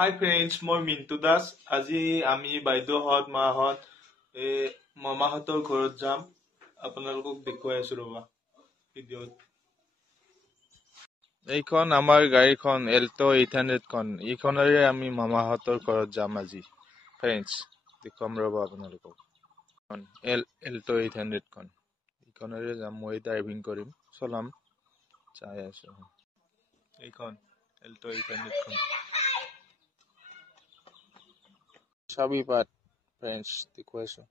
Hi friends, মই মিন্টু দাস। আজি আমি বাইদেউহত মাহত মামাহঁতৰ ঘৰত যাম। আপোনালোকক দেখুৱাই আছো ৰবা ভিডিঅ'ত। এইখন আমাৰ গাড়ীখন এল্টো 800 খন। এইখনৰে আমি মামাহঁতৰ ঘৰত যাম আজি। ফ্ৰেণ্ডছ দেখুৱাম ৰবা আপোনালোকক। এল্টো 800 খন। এইখনৰে যাম, মই ড্ৰাইভিং কৰিম, চলাম, চাই আছো। এইখন এল্টো 800 খন। চাবি পাত ফ্ৰেণ্ডছ দেখুৱাইছো।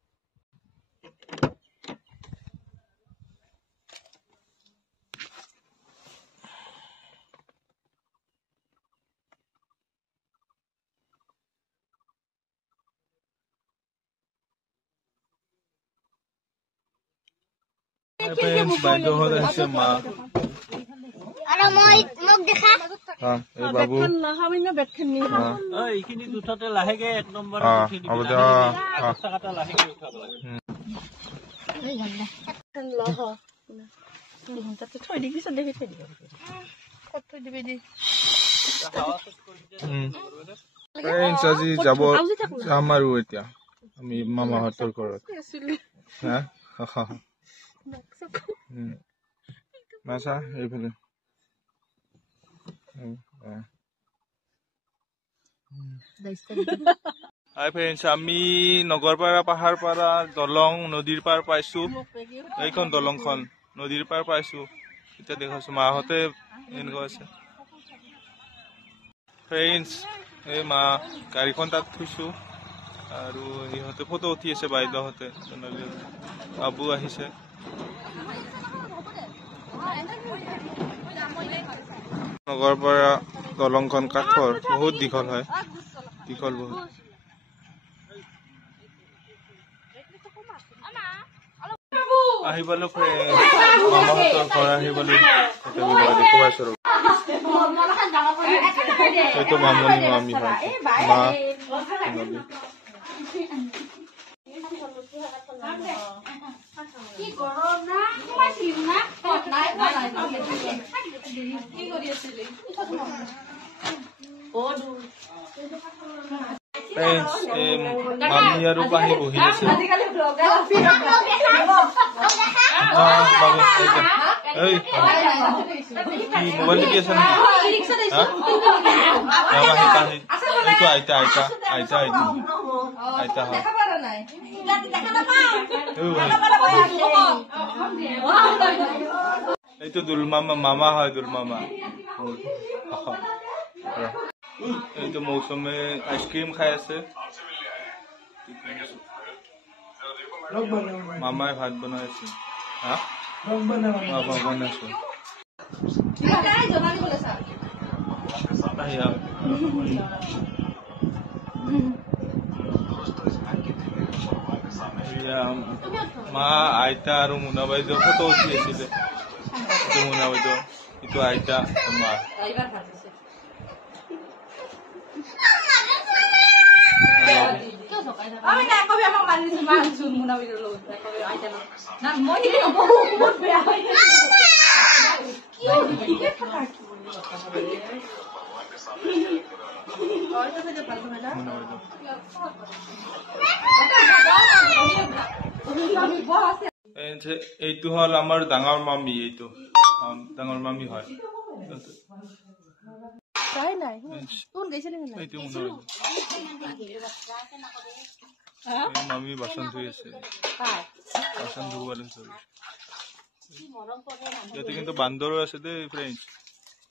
বাইদেউহত আহিছে মা। আজি যাম আৰু এতিয়া আমি মামাহঁতৰ ঘৰত। নাচা এইফালে। হাই ফ্ৰেণ্ডছ, আমি নগৰপাৰা পাহাৰ পাৰা দলং নদীৰ পাৰ পাইছো। এইখন দলংখন নদীৰ পাৰ পাইছো। এতিয়া দেখাইছো মাহঁতে এনেকুৱা আছে। ফ্ৰেণ্ডছ এই মা গাড়ীখন তাত থৈছো আৰু ইহঁতে ফটো উঠি আছে। বাইদেউহঁতে বাবু আহিছে। নগৰপাৰা দলংখন কাঠৰ, বহুত দীঘল হয়, দীঘল বহুত। আহি পালো মামাহঁতৰ ঘৰ আহি পালো। দেখুৱাইছো এইটো মামনি মামী হয় মা। মামী আৰু পাহি বহি আছে। মোবাইল টিপি আছে নেকি? এইটো আইতা আইতা আইতা আইতা আইতা হয়। এইটো দুলমামা মামা হয়, দুলমামা। এইটো মৌচুমে আইচক্ৰীম খাই আছে। মামাই ভাত বনাই আছে। বনাইছো। মা আইতা আৰু মুনা বাইদেউ ফটো উঠি আছিলে। এইটো মুনা বাইদেউ, এইটো আইতা মা। এইটো হল আমাৰ ডাঙৰ মামী। এইটো ডাঙৰ মামী হয়। মামী বাচন ধুই আছে। বাচন ধুবলৈ ইয়াতে কিন্তু বান্দৰো আছে দেই ফ্ৰেণ্ডছ।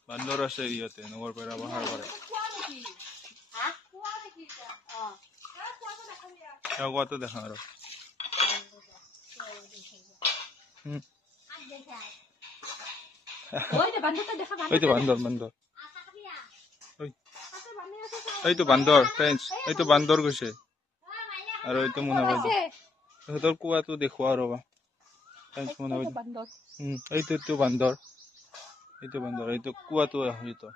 বান্দৰ আছে ইয়াতে নগৰপাৰা পাহাৰ পৰা। কোৱাটো দেখা আৰু এইটো বান্দৰ বান্দৰ এইটো বান্দৰ ফ্ৰেণ্ডছ। এইটো বান্দৰ গৈছে আৰু এইটো মুনা বাইদেউ। সিহঁতৰ কোৱাটো দেখুৱা ৰবা। এইটো বান্দৰ, এইটো বান্দৰ, এইটো কোৱাটো সেইটো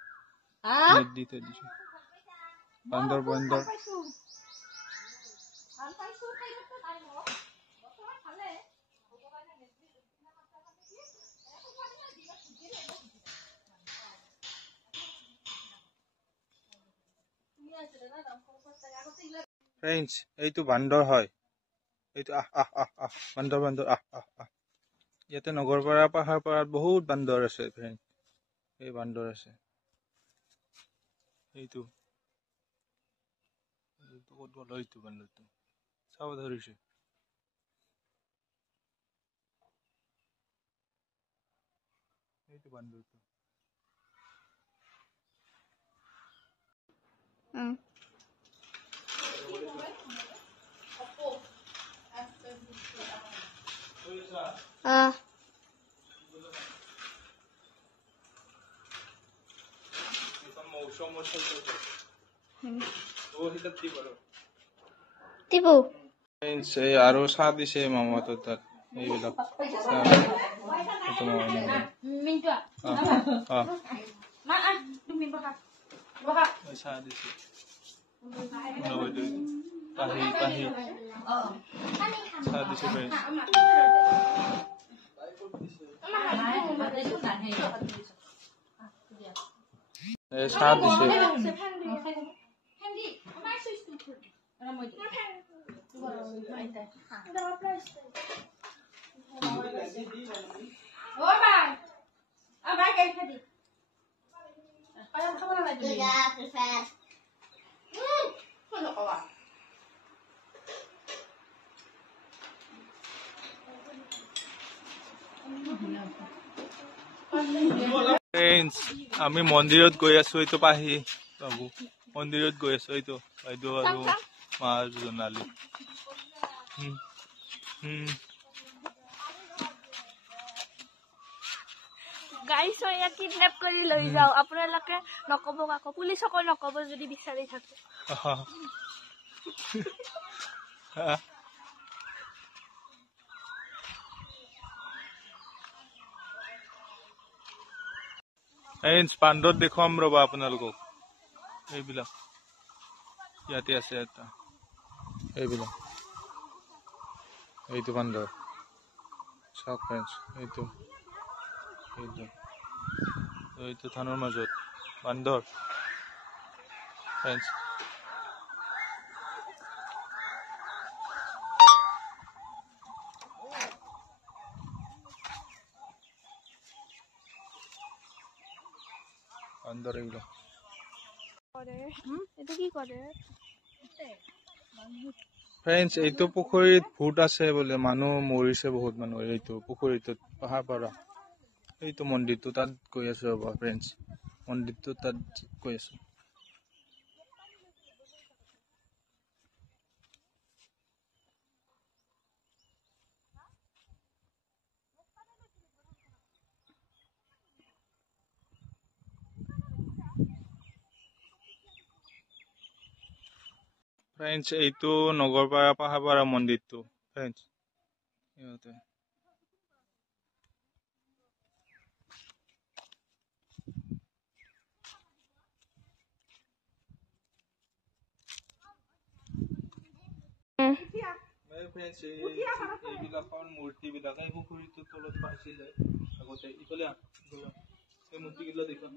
দি থৈ দিছো। বান্দৰ বান্দৰ ফ্ৰেণ্ডছ এইটো বান্দৰ হয় এইটো বান্দৰ ইয়াতে নগৰপাৰা পাহাৰ পাৰাত বহুত বান্দৰ আছে ফ্ৰেণ্ড এই বান্দৰ আছে এইটো ক'ত গ'ল এইটো বান্দৰটো চাব ধৰিছে এইটো বান্দৰটো আৰু চাহ দিছে মামাহঁতৰ তাত এইবিলাক চাহ দিছে পাহি চাহ দিছে চাহ দিছে আমি মন্দিৰত গৈ আছো এইটো পাহি বাবু মন্দিৰত গৈ আছো এইটো বাইদেউ আৰু মা জোনালী গাইছ ইয়াক কিডনেপ কৰি লৈ যাও আপোনালোকে নকব কাকো পুলিচকো নকব যদি বিচাৰি থাকে বান্দৰ দেখুৱাম ৰবা আপোনালোকক এইবিলাক ইয়াতে আছে এটা এইবিলাক এইটো বান্দৰ চাওক ফ্ৰেণ্ডছ এইটো থানৰ মাজত বান্দৰ ফ্ৰেণ্ডছ বান্দৰ এইবিলাক ফ্ৰেণ্ডছ এইটো পুখুৰীত ভূত আছে বোলে মানুহ মৰিছে বহুত মানুহ এইটো পুখুৰীটোত পাহাৰ পৰা এইটো মন্দিৰটো তাত গৈ আছো ৰবা ফ্ৰেণ্ডছ মন্দিৰটো তাত গৈ আছো ফ্ৰেণ্ডছ এইটো নগৰপাৰা পাহাৰপাৰা মন্দিৰটো ফ্ৰেণ্ডছ ইহঁতে এইবিলাকৰ মূৰ্তিবিলাক এই পুখুৰীটোৰ তলত পাইছিলে আগতে ইফালে এই মূৰ্তিবিলাক দেখা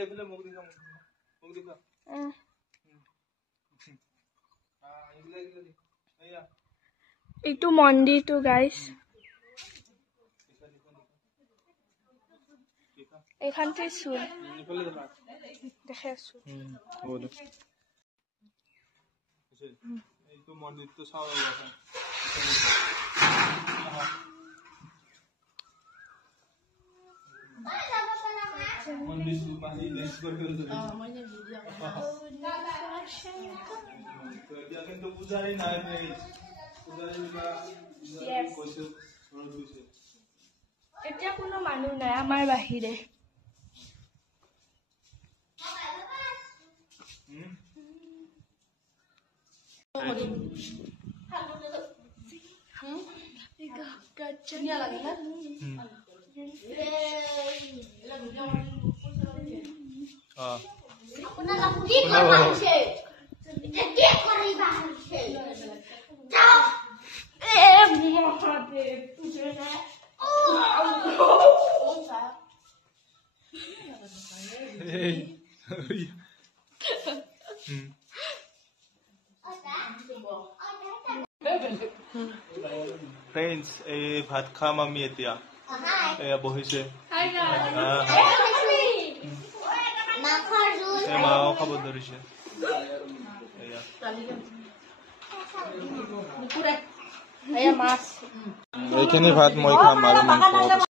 এইফালে মোক দেখা এইটো মন্দিৰটো গাইছ এইখানতে চোন দেখে আছো এইটো মন্দিৰটো চাওঁ মন্দিৰটো পাহি লেন্স কৰি কিন্তু পূজাৰী নাই এতিয়া কোনো মানুহ নাই আমাৰ বাহিৰে ফ্ৰেণ্ডছ এই ভাত খাম আমি এতিয়া এয়া বহিছে মাও খাব ধৰিছে এইখিনি ভাত মই খাম আৰু মাংস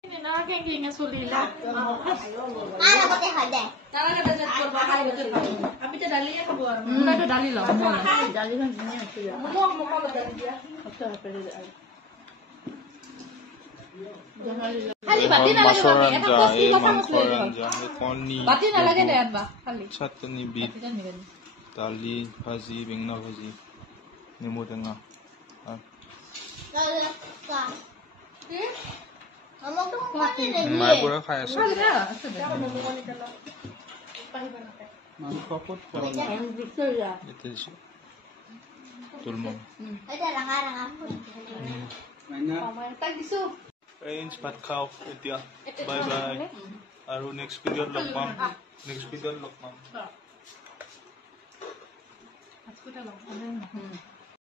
মাছৰ আঞ্জা এই মাংসৰ আঞ্জা কণী চাটনি বিট দালি ভাজি বেঙেনা ভাজি নেমু টেঙা মায়ে পুৰা খাই আছে মাংস ক'ত ফ্ৰেণ্ডছ ভাত খাওঁ এতিয়া বাই বাই আৰু নেক্সট ভিডিঅ'ত লগ পাম